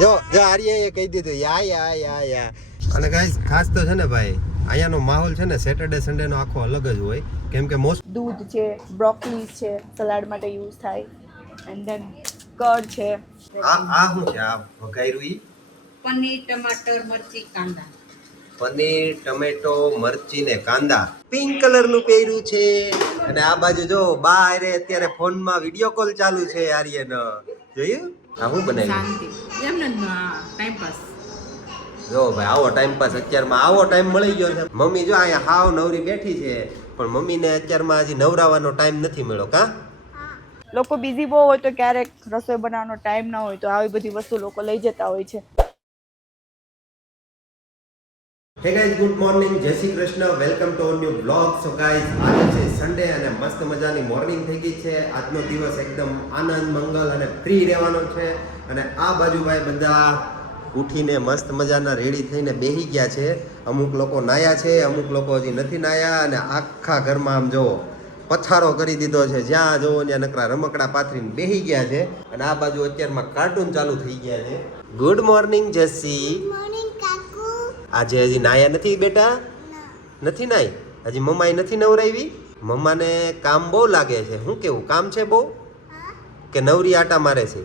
જો જો આર્યએ કહી દીધું યા યા યા યા. અને ગાઈસ ખાસ તો છે ને ભાઈ અહીંયાનો માહોલ છે ને સેટરડે સન્ડે નો આખો અલગ જ હોય કેમ કે મોસ્ટ દૂધ છે, બ્રોકોલી છે, સલાડ માટે યુઝ થાય, એન્ડ ધેન કર્ડ છે. આ શું છે આ વઘાર્યું ઈ? પનીર ટમાટર મરચી કાંદા. પનીર ટમેટો મરચી ને કાંદા પિંક કલર નું પહેર્યું છે. અને આ બાજુ જો બા અરે અત્યારે ફોન માં વિડિયો કોલ ચાલુ છે આર્યનો. જોયું આ શું બનાવ્યું? શાંતિ એમને ટાઈમ પાસ. જો ભાઈ આવો ટાઈમ પાસ અત્યારમાં આવો ટાઈમ મળી ગયો છે. મમ્મી જો અહીંયા હાવ નવરી બેઠી છે પણ મમ્મીને અત્યારમાં હજી નવરાવાનો ટાઈમ નથી મળ્યો. કા લોકો બિઝી બહુ હોય તો ક્યારેક રસોઈ બનાવવાનો ટાઈમ ના હોય તો આવી બધી વસ્તુ લોકો લઈ જતા હોય છે. હે ગાઈઝ ગુડ મોર્નિંગ, જય Shri Krishna, welcome to our new blog. So guys આજે છે સન્ડે અને મસ્ત મજાની મોર્નિંગ થઈ ગઈ છે. આજનો દિવસ એકદમ આનંદ મંગલ અને ફ્રી રહેવાનો છે. અને આ બાજુ ભાઈ બધા ઉઠીને મસ્ત મજાના રેડી થઈને બેસી ગયા છે. અમુક લોકો નાયા છે, અમુક લોકો હજી નથી નાયા. અને આખા ઘરમાં આમ જોવો પથારો કરી દીધો છે, જ્યાં જોવો ત્યાં નકરા રમકડા પાથરીને બેસી ગયા છે. અને આ બાજુ અત્યારમાં કાર્ટૂન ચાલુ થઈ ગયા છે. Good morning Jasi. આજે હજી નાયા નથી બેટા? નથી નાઈ હજી? મમ્માએ નથી નવરાવી? મમ્માને કામ બહુ લાગે છે. શું કેવું કામ છે બહુ કે નવરી આટા મારે છે?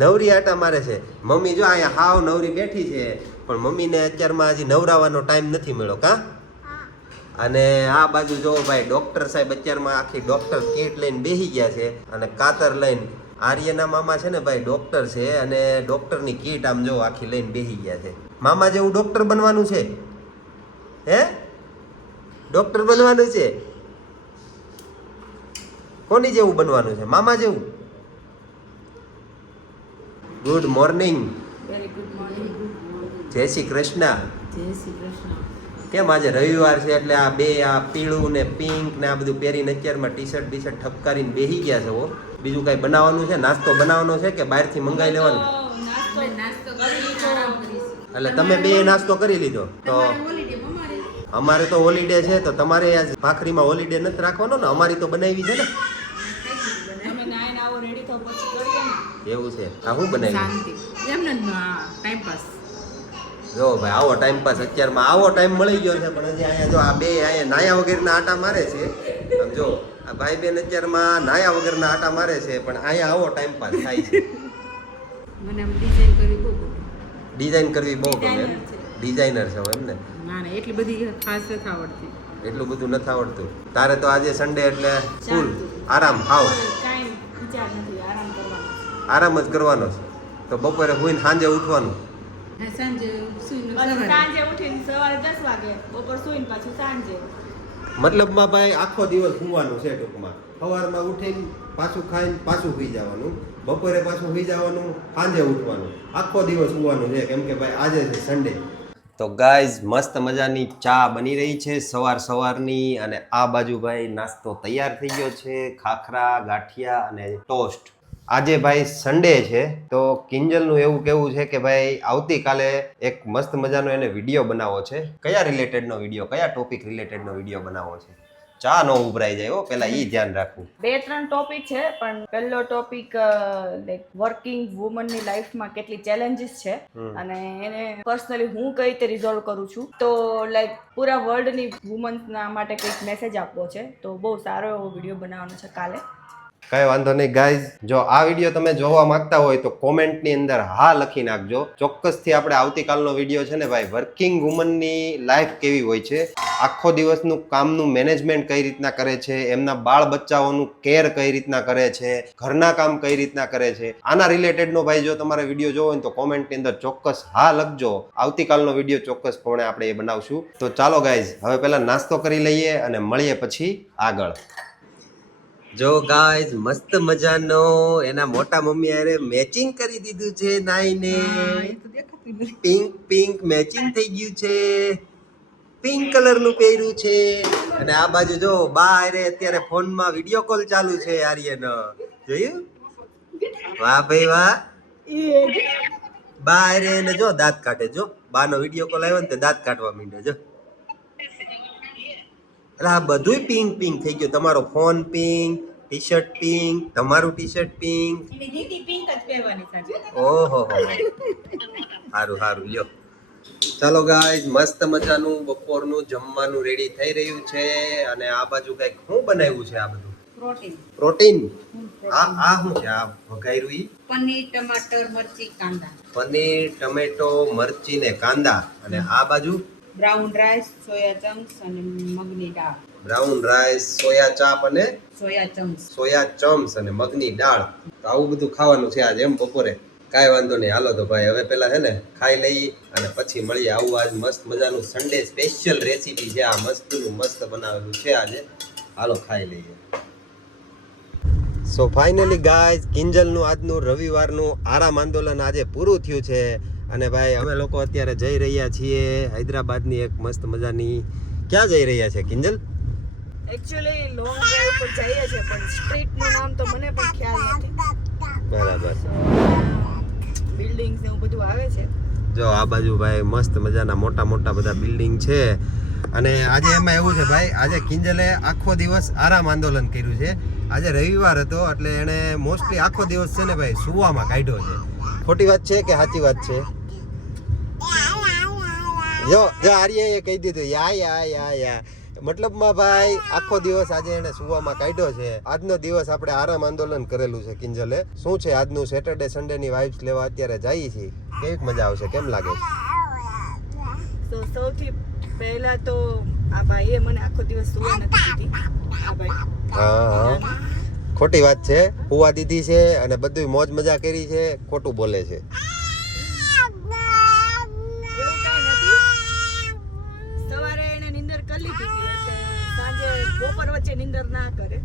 નવરી આટા મારે છે. મમ્મી જો અહીંયા હાવ નવરી બેઠી છે પણ મમ્મીને અત્યારમાં હજી નવરાવાનો ટાઈમ નથી મળ્યો. કા અને આ બાજુ જો ભાઈ ડોક્ટર સાહેબ અત્યારમાં આખી ડોક્ટર કીટ લઈને બેસી ગયા છે અને કાતર લઈને. આર્યના મામા છે ને ભાઈ ડોક્ટર છે અને ડોક્ટરની કીટ આમ જો આખી લઈને બેસી ગયા છે. મામા જેવું ડોક્ટર બનવાનું છે? હે ડોક્ટર બનવાનું છે? કોની જેવું બનવાનું છે? મામા જેવું? Good morning. Very good morning. જય શ્રી કૃષ્ણ. જય શ્રી કૃષ્ણ. કેમ આજે રવિવાર છે એટલે આ બે આ પીળું ને પિંક ને આ બધું પહેરીને અત્યારમાં ટી શર્ટ ઠપકારીને બેસી ગયા છે. બીજું કઈ બનાવવાનું છે? નાસ્તો બનાવવાનો છે કે બહારથી મંગાવી લેવાનું? નાસ્તો કરી લીધો, આરામ કરીશું. એટલે તમે બે નાસ્તો કરી લીધો તો હોલિડે અમારે અમારે તો હોલિડે છે તો તમારે આજ ભાખરીમાં હોલિડે નથી રાખવાનો ને? અમારી તો બનાવી છે ને. તમે નાઈને આવો રેડી થાવ પછી કરીએ ને. એવું છે. આ શું બનાવ્યું? શાંતિ એમને ટાઈમ પાસ. જો ભાઈ આવો ટાઈમ પાસ અત્યારમાં આવો ટાઈમ મળી ગયો છે પણ હજી અહીંયા જો આ બે અહીંયા નાયા વગરના આટા મારે છે. આમ જો આ ભાઈ બેન અત્યારમાં નાયા વગરના આટા મારે છે પણ અહીંયા આવો ટાઈમ પાસ થાય છે. મને આમ ડિઝાઇન કરવી બહુ ગમે. ડિઝાઇન કરવી બહુ ગમે. ડિઝાઇનર છો એમ ને? ના ના એટલી બધી ખાસ નથી આવડતી. એટલું બધું નથી આવડતું તારે? તો આજે સન્ડે એટલે ફૂલ આરામ ખાવ. કાંઈ વિચાર નથી, આરામ કરવાનો. આરામ જ કરવાનો છે. તો બપોરે હોઈને સાંજે ઉઠવાનું. ને સાંજે સુઈને અને સવારે. સાંજે ઉઠીને સવારે 10 વાગે, બપોર સુઈને પાછું સાંજે. મતલબમાં ભાઈ આખો દિવસ સુવાનું છે ટૂંકમાં. સવારમાં ઉઠીને પાછું ખાઈને પાછું સુઈ જવાનું, બપોરે પાછું સુઈ જવાનું, સાંજે ઉઠવાનું, આખો દિવસ સુવાનું છે કેમ કે ભાઈ આજે છે સન્ડે. તો ગાઈઝ મસ્ત મજાની ચા બની રહી છે સવારની. અને આ બાજુ ભાઈ નાસ્તો તૈયાર થઈ ગયો છે, ખાખરા ગાંઠિયા અને ટોસ્ટ. આજે ભાઈ સન્ડે છે તો કિંજલનું એવું કેવું છે કે ભાઈ આવતીકાલે એક મસ્ત મજાનો એને વિડીયો બનાવવો છે. કયા રિલેટેડનો વિડીયો, કયા ટોપિક રિલેટેડનો વિડીયો બનાવવો છે? ચા નો ઉભરાઈ જાય હો, પેલા ઈ ધ્યાન રાખવું. 2-3 ટોપિક છે પણ પહેલો ટોપિક લાઈક વર્કિંગ વુમનની લાઈફમાં કેટલી ચેલેન્જીસ છે અને એને પર્સનલી હું કઈ રીતે રિઝોલ્વ કરું છું. તો લાઈક પૂરા વર્લ્ડની વુમન્સના માટે કંઈક મેસેજ આપવો છે તો બહુ સારો એવો વિડીયો બનાવવાનો છે કાલે. કઈ વાંધો નહીં ગાઈઝ, જો આ વિડીયો તમે જોવા માંગતા હોય તો કોમેન્ટની અંદર હા લખી નાખજો. ચોક્કસથી આપણે આવતીકાલનો વિડીયો છે ને ભાઈ વર્કિંગ વુમનની લાઈફ કેવી હોય છે, આખો દિવસનું કામનું મેનેજમેન્ટ કઈ રીતના કરે છે, એમના બાળ બચ્ચાઓનું કેર કઈ રીતના કરે છે, ઘરના કામ કઈ રીતના કરે છે, આના રિલેટેડનો ભાઈ જો તમારે વિડીયો જોવો હોય તો કોમેન્ટની અંદર ચોક્કસ હા લખજો. આવતીકાલનો વિડીયો ચોક્કસપણે આપણે એ બનાવશું. તો ચાલો ગાઈઝ હવે પહેલા નાસ્તો કરી લઈએ અને મળીએ પછી આગળ. જો ગાઈઝ મસ્ત મજાનો એના મોટા મમ્મી અરે મેચિંગ કરી દીધું છે નાઈને. પિંક પિંક મેચિંગ થઈ ગયું છે. પિંક કલર નું પહેર્યું છે. અને આ બાજુ જો બા અરે અત્યારે ફોનમાં વિડીયો કોલ ચાલુ છે આર્યનો. જોયું? વાહ ભાઈ વાહ. બા અરે એને જો દાંત કાઢે. જો બાનો વિડીયો કોલ આવ્યો ને તે દાંત કાઢવા માંડ્યો. જો એટલે આ બધું પિંક પિંક થઈ ગયું. તમારો phone pink, T shirt pink, તમારું ટી શર્ટ પિંક. એની દીદી પિંક જ પહેરવાની સાચી. ઓહો સારું સારું લ્યો. ચાલો ગાઈઝ, મસ્ત મજાનું બપોરનું જમવાનું રેડી થઈ રહ્યું છે અને આ બાજુ કઈક શું બનાવ્યું છે? આ બધું પ્રોટીન. પ્રોટીન. આ શું છે? આ વઘાર્યું ઈ પનીર, ટમાટર, મરચી, કાંદા. પનીર, ટમેટો, મરચી ને કાંદા. અને આ બાજુ બ્રાઉન રાઈસ, સોયા ચંક્સ અને મગની દાળ. બ્રાઉન રાઈસ, સોયા ચાપ અને સોયા ચંક્સ અને મગની દાળ. તો આવું બધું ખાવાનું છે આજે એમ બપોરે? કાંઈ વાંધો નહીં, હાલો તો ભાઈ હવે પેલા છે ને ખાઈ લઈએ અને પછી મળીએ. આવું આજ મસ્ત મજાનું સન્ડે સ્પેશિયલ રેસીપી છે. આ મસ્તનું મસ્ત બનાવેલું છે આજે. હાલો ખાઈ લઈએ. સો ફાઇનલી ગાઈઝ, કિંજલનું આજનું રવિવારનું આરામ આંદોલન આજે પૂરું થયું છે અને ભાઈ અમે લોકો અત્યારે જઈ રહ્યા છીએ હૈદરાબાદની એક મસ્ત મજાની. ક્યાં જઈ રહ્યા છે કિંજલ? એકચ્યુઅલી લોંગ ડ્રાઈવ પર જઈએ છે પણ સ્ટ્રીટનું નામ તો મને પણ ખ્યાલ નથી. બરાબર. બિલ્ડિંગ્સ ને એવું બધું આવે છે. જો આ બાજુ ભાઈ મસ્ત મજાના મોટા મોટા બધા બિલ્ડિંગ છે અને આજે એમાં એવું છે ભાઈ, આજે કિંજલે આખો દિવસ આરામ આંદોલન કર્યું છે. આજે રવિવાર હતો એટલે એને મોસ્ટલી આખો દિવસ છે ને ભાઈ સુવામાં કાઢ્યો છે. ખોટી વાત છે કે સાચી વાત છે? જો આર્યએ કહી દીધું યા મતલબમાં ભાઈ આખો દિવસ આજે એને સુવામાં કાઢ્યો છે. આજનો દિવસ આપણે આરામ આંદોલન કરેલું છે કિંજલે. શું છે આજનું સેટરડે સન્ડે ની વાઇબ્સ લેવા અત્યારે જઈએ છીએ. કેવી મજા આવશે? કેમ લાગે છે? તો સૌથી પહેલા તો આ ભાઈએ મને આખો દિવસ સુવા નથી દીધી. આ ભાઈ હા ખોટી વાત છે. હુવા દીધી છે અને બધું મોજ મજા કરી છે. ખોટું બોલે છે. એવું કાંઈ નથી. સવારે એને નીંદર કરી લીધી હતી એટલે સાંજે બપોર વચ્ચે નીંદર ના કરે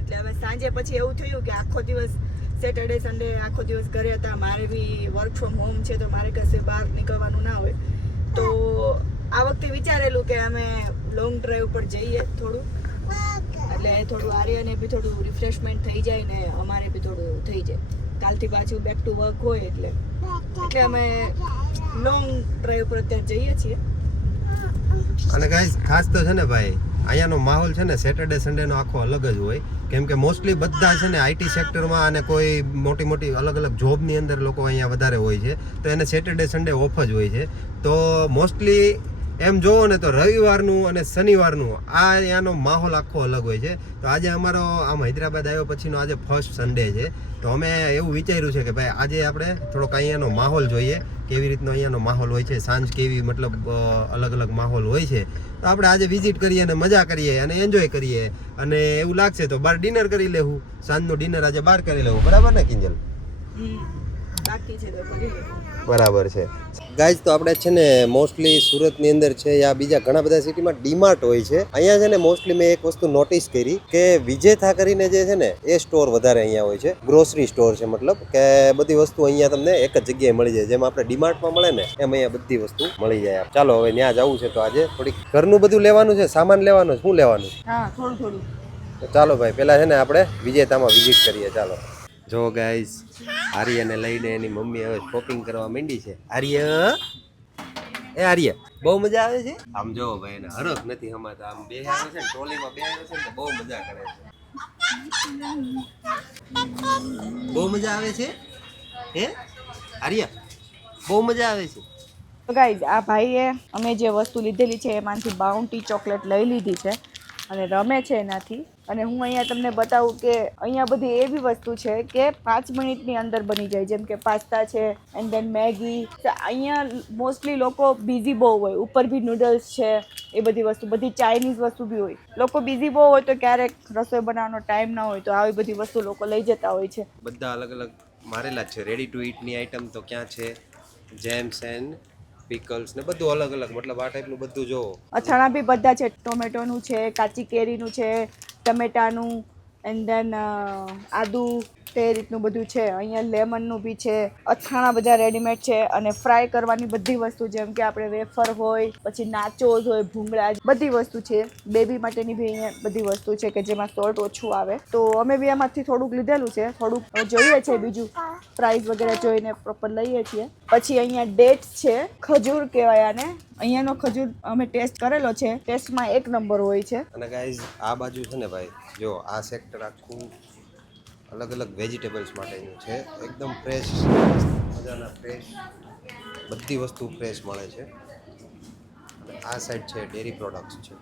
એટલે હવે સાંજે પછી એવું થયું કે આખો દિવસ સેટરડે સન્ડે આખો દિવસ ઘરે હતા. મારે બી વર્ક ફ્રોમ હોમ છે તો મારે કશે બહાર નીકળવાનું ના હોય. તો આ વખતે વિચારેલું કે અમે લોંગ ડ્રાઈવ પર જઈએ થોડું, એટલે થોડું આર્યને બી થોડું રિફ્રેશમેન્ટ થઈ જાય ને અમારે બી થોડું એવું થઈ જાય. કાલથી પાછું બેક ટુ વર્ક હોય એટલે અમે લોંગ ડ્રાઈવ પર અત્યારે જઈએ છીએ. અને ગાઈસ ખાસ તો છે ને ભાઈ અહીંયાનો માહોલ છે ને સેટરડે સન્ડેનો આખો અલગ જ હોય. કેમ કે મોસ્ટલી બધા છે ને આઈટી સેક્ટરમાં અને કોઈ મોટી મોટી અલગ અલગ જોબની અંદર લોકો અહીંયા વધારે હોય છે તો એને સેટરડે સન્ડે ઓફ જ હોય છે. તો મોસ્ટલી એમ જોવો ને તો રવિવારનું અને શનિવારનું આ અહીંયાનો માહોલ આખો અલગ હોય છે. તો આજે અમારો આમ હૈદરાબાદ આવ્યો પછીનો આજે ફર્સ્ટ સન્ડે છે તો અમે એવું વિચાર્યું છે કે ભાઈ આજે આપણે થોડોક અહીંયાનો માહોલ જોઈએ, કેવી રીતનો અહીંયાનો માહોલ હોય છે, સાંજ કેવી મતલબ અલગ અલગ માહોલ હોય છે. તો આપણે આજે વિઝિટ કરીએ અને મજા કરીએ અને એન્જોય કરીએ અને એવું લાગશે તો બહાર ડિનર કરી લેવું. સાંજનું ડિનર આજે બહાર કરી લેવું. બરાબર ને કિંજલ? બાકી છે તો કરી લેવું. બરાબર છે ગાઈઝ. તો આપણે છે ને મોસ્ટલી સુરતની અંદર છે યા બીજા ઘણા બધા સિટીમાં ડીમાર્ટ હોય છે. અહીંયા છે ને મોસ્ટલી મેં એક વસ્તુ નોટિસ કરી કે વિજેથા કરીને જે છે ને એ સ્ટોર વધારે અહીંયા હોય છે. ગ્રોસરી સ્ટોર છે, મતલબ કે બધી વસ્તુ અહીંયા તમને એક જ જગ્યાએ મળી જાય. જેમ આપણે ડીમાર્ટમાં મળે ને એમ અહીંયા બધી વસ્તુ મળી જાય. ચાલો હવે ત્યાં જવું છે તો આજે થોડીક ઘરનું બધું લેવાનું છે, સામાન લેવાનું છે. શું લેવાનું છે? હા થોડું. તો ચાલો ભાઈ પહેલા છે ને આપણે વિજેતામાં વિઝિટ કરીએ. ચાલો. જો ગાઈઝ આર્યને લઈને એની મમ્મી હવે શોપિંગ કરવા માંડી છે. આર્ય બહુ મજા આવે છે. આમ જો ભાઈ એને હરખ નથી હમાતા. આમ બેહારો છે ને ટ્રોલીમાં બેહારો છે ને તો બહુ મજા કરે છે. બહુ મજા આવે છે હે આર્ય? બહુ મજા આવે છે. તો ગાઈઝ આ ભાઈએ અમે જે વસ્તુ લીધેલી છે એમાંથી બાઉન્ટી ચોકલેટ લઈ લીધી છે અને રમે છે એનાથી. અને હું અહીંયા તમને બતાવું કે અહીંયા બધી એવી વસ્તુ છે કે 5 મિનિટની અંદર બની જાય. જેમ કે પાસ્તા છે એન્ડ ધેન મેગી. અહીંયા મોસ્ટલી લોકો બિઝી બહુ હોય. ઉપર બી નૂડલ્સ છે, એ બધી વસ્તુ, બધી ચાઇનીઝ વસ્તુ બી હોય. લોકો બિઝી બહુ હોય તો ક્યારેક રસોઈ બનાવવાનો ટાઈમ ના હોય તો આવી બધી વસ્તુ લોકો લઈ જતા હોય છે. બધા અલગ અલગ મારેલા છે. રેડી ટુ ઈટની આઈટમ તો ક્યાં છે, જેમ્સ એન્ડ પિકલ્સ ને બધું અલગ અલગ, મતલબ આ ટાઈપનું બધું જોવો. અથાણા બી બધા છે. ટોમેટોનું છે, કાચી કેરીનું છે, ટમેટાનું એન્ડ ધેન આદુ, તે રીતનું બધું છે. અહીંયા લેમનનું બી છે. અથાણા બધા રેડીમેડ છે અને ફ્રાય કરવાની બધી વસ્તુ, જેમ કે આપણે વેફર હોય, પછી નાચોસ હોય, ભૂંગળા, બધી વસ્તુ છે. બેબી માટેની બી અહીંયા બધી વસ્તુ છે કે જેમાં સોલ્ટ ઓછું આવે. તો અમે બી એમાંથી થોડુંક લીધેલું છે. થોડુંક જોઈએ છે બીજું પ્રાઇસ વગેરે જોઈને પ્રોપર લઈએ છીએ. પછી અહીંયા ડેટ્સ છે, ખજૂર કહેવાય આને. અહીંયાનો ખજૂર અમે ટેસ્ટ કરેલો છે, ટેસ્ટમાં એક નંબર હોય છે. અને ગાઈઝ આ બાજુ છે ને ભાઈ, જો આ સેક્ટર આખું અલગ અલગ વેજીટેબલ્સ માટેનું છે. એકદમ ફ્રેશ, મજાના ફ્રેશ, બધી વસ્તુ ફ્રેશ મળે છે. અને આ સાઈડ છે ડેરી પ્રોડક્ટ્સ છે.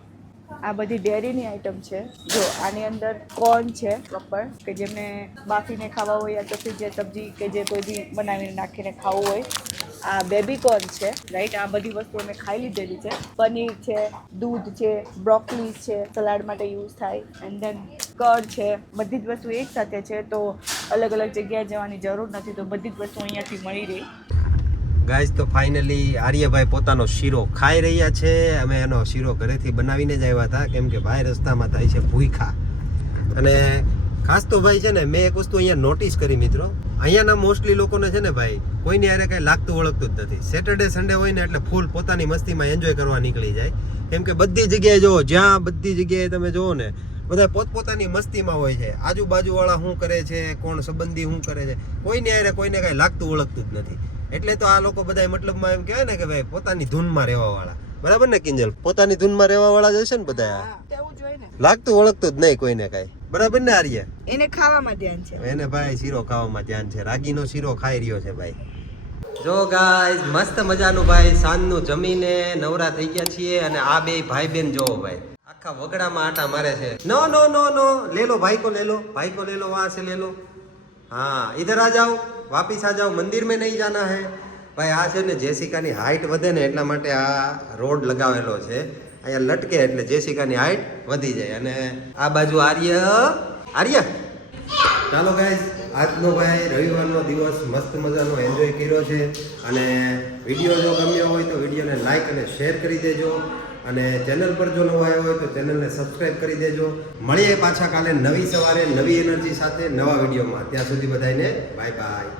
આ બધી ડેરીની આઈટમ છે. જો આની અંદર કોર્ન છે પ્રોપર, કે જેમને બાફીને ખાવા હોય યા તો ફિર જે સબ્જી કે જે કોઈ બી બનાવીને નાખીને ખાવું હોય. આ બેબી કોર્ન છે, રાઈટ. આ બધી વસ્તુ અમે ખાઈ લીધેલી છે. પનીર છે, દૂધ છે, બ્રોકલી છે, સલાડ માટે યુઝ થાય, એન્ડ ધેન કર્ડ છે. બધી જ વસ્તુ એક સાથે છે, તો અલગ અલગ જગ્યાએ જવાની જરૂર નથી, તો બધી જ વસ્તુ અહીંયાથી મળી રહી. ગાઈઝ તો ફાઇનલી આર્યભાઈ પોતાનો શીરો ખાઈ રહ્યા છે. અમે એનો શીરો ઘરેથી બનાવીને જ આવ્યા હતા, કેમ કે ભાઈ રસ્તામાં થાય છે ભૂખા. અને ખાસ તો ભાઈ છે ને, મેં એક વસ્તુ અહીંયા નોટિસ કરી મિત્રો, અહીંયાના મોસ્ટલી લોકોને છે ને ભાઈ, કોઈને યારે કંઈ લાગતું ઓળખતું જ નથી. સેટરડે સન્ડે હોય ને એટલે ફૂલ પોતાની મસ્તીમાં એન્જોય કરવા નીકળી જાય. કેમ કે બધી જગ્યાએ જુઓ, જ્યાં બધી જગ્યાએ તમે જુઓ ને, બધા પોતપોતાની મસ્તીમાં હોય છે. આજુબાજુવાળા શું કરે છે, કોણ સંબંધી શું કરે છે, કોઈને યારે કોઈને કાંઈ લાગતું ઓળખતું જ નથી. એટલે તો આ લોકો બધા મતલબમાં એમ કહેવાય ને કે ભાઈ પોતાની ધૂનમાં રહેવા વાળા. બરાબર ને કિંજલ? પોતાની ધૂનમાં રહેવા વાળા જ હશે ને બધા. તેવું જોઈએ ને, લાગતું ઓળખતું જ નહીં કોઈને કાંઈ. બરાબર ને આર્ય? એને ખાવામાં ધ્યાન છે. એને ભાઈ શીરો ખાવામાં ધ્યાન છે. રાગીનો શીરો ખાઈ રહ્યો છે ભાઈ. જો ગાઈઝ મસ્ત મજાનું ભાઈ સાંજનું જમીને નવરા થઈ ગયા છીએ. અને આ બે ભાઈ બેન જોવો ભાઈ, આખા વગડામાં આટા મારે છે. નો નો નો નો, લે લો ભાઈ કો લે લો, ભાઈ કો લે લો, વહાં સે લે લો. हाँ इधर आ जाओ, वापिस आ जाओ, मंदिर में नहीं जाना है भाई. આ છે ને જેસિકાની હાઈટ વધે ને એટલા માટે આ રોડ લગાવેલો છે. અહીંયા લટકે એટલે જેસિકાની હાઈટ વધી જાય. અને આ બાજુ આર્ય. ચાલો ગાઈઝ, આજનો ભાઈ રવિવારનો દિવસ મસ્ત મજાનો એન્જોય કર્યો છે. અને વિડીયો જો ગમ્યો હોય તો વિડીયોને લાઈક અને શેર કરી દેજો. અને ચેનલ પર જો નવા આવ્યો હોય તો ચેનલને સબસ્ક્રાઇબ કરી દેજો. મળીએ પાછા કાલે નવી સવારે નવી એનર્જી સાથે નવા વિડીયોમાં. ત્યાં સુધી બધાને બાય બાય.